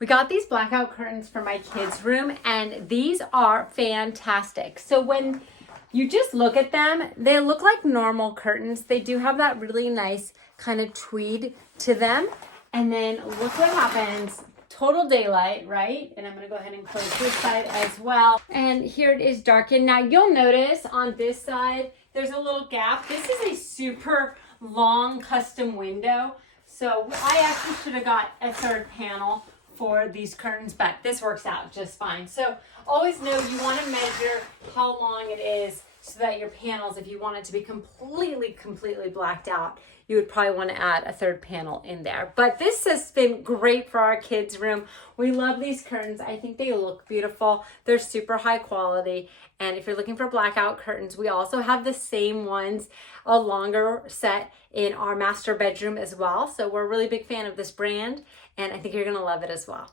We got these blackout curtains for my kids' room, and these are fantastic. So when you just look at them, they look like normal curtains. They do have that really nice kind of tweed to them. And then look what happens. Total daylight, right? And I'm gonna go ahead and close this side as well. And here it is darkened. Now you'll notice on this side, there's a little gap. This is a super long custom window. So I actually should have got a third panel for these curtains, but this works out just fine. So always know you want to measure how long it is so that your panels, if you want it to be completely blacked out, you would probably want to add a third panel in there. But this has been great for our kids' room. We love these curtains. I think they look beautiful. They're super high quality. And if you're looking for blackout curtains, we also have the same ones, a longer set in our master bedroom as well. So we're a really big fan of this brand, and I think you're gonna love it as well.